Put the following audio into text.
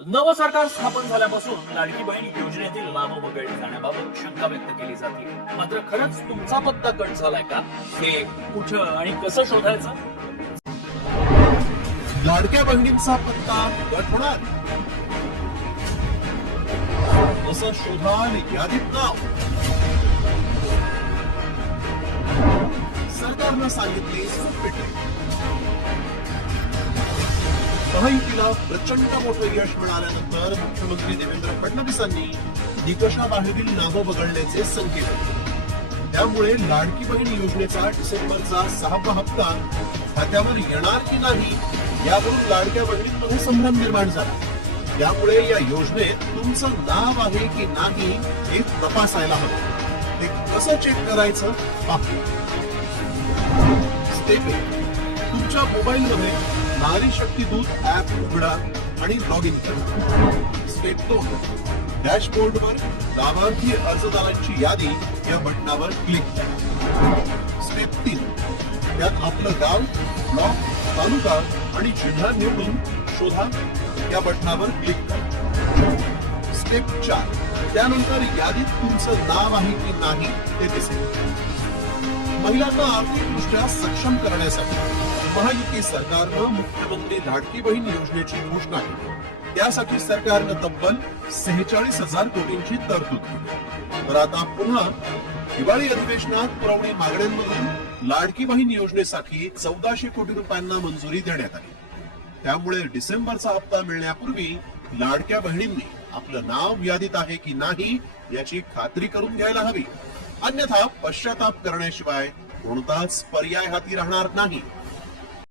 नवं सरकार स्थापन झाल्यापासून लाडकी बहीण योजनेतील लाभ वगळले जाण्याबाबत शंका व्यक्त केली जाते. मात्र खरंच तुमचा पत्ता कट झालाय का? हे कुठं आणि कसं शोधायचं? लाडक्या बहिणींचा पत्ता कट होणार असं शोधाल यादीत नाव. सरकारनं सांगितले सोपे ट्रिक. महायुतीला प्रचंड मोठं यश मिळाल्यानंतर मुख्यमंत्री देवेंद्र फडणवीसांनी निकषाबाहेरील नावं वगळण्याचे संकेत दिले. त्यामुळे लाडकी बहीण योजनेचा डिसेंबरचा 6वा हप्ता खात्यावर येणार की नाही यावरून लाडक्या बहिणींमध्ये संभ्रम निर्माण झाला. त्यामुळे या योजनेत तुमचं नाव आहे की नाही हे तपासायला हवं. ते कसं चेक करायचं पाहू. स्टेप 1, तुमच्या मोबाईलमध्ये नारी शक्ती दूत ऍप उघडा आणि लॉग इन करा. स्टेप 2, डॅशबोर्डवर लाभार्थी अर्जदारांची यादी या बटनावर क्लिक करा. स्टेप 3, त्यात आपलं गाव, ब्लॉक, तालुका आणि जिल्हा निवडून शोधा या बटनावर क्लिक करा. स्टेप 4, त्यानंतर यादीत तुमचं नाव आहे की नाही ते दिसेल. महिलांना आर्थिकदृष्ट्या सक्षम करण्यासाठी महायुती सरकारनं मुख्यमंत्री लाडकी बहीण योजनेची घोषणा केली. त्यासाठी सरकारनं तब्बल 46,000 कोटींची तरतूद केली. तर आता पुन्हा दिवाळी अधिवेशनात पुरवणी मागण्यांमधून लाडकी बहीण योजनेसाठी 1400 कोटी रुपयांना मंजुरी देण्यात आली. त्यामुळे डिसेंबरचा हप्ता मिळण्यापूर्वी लाडक्या बहिणींनी आपलं नाव यादीत आहे की नाही याची खात्री करून घ्यायला हवी. अन्यथा पश्चाताप करण्याशिवाय कोणताच पर्याय हाती राहणार नाही.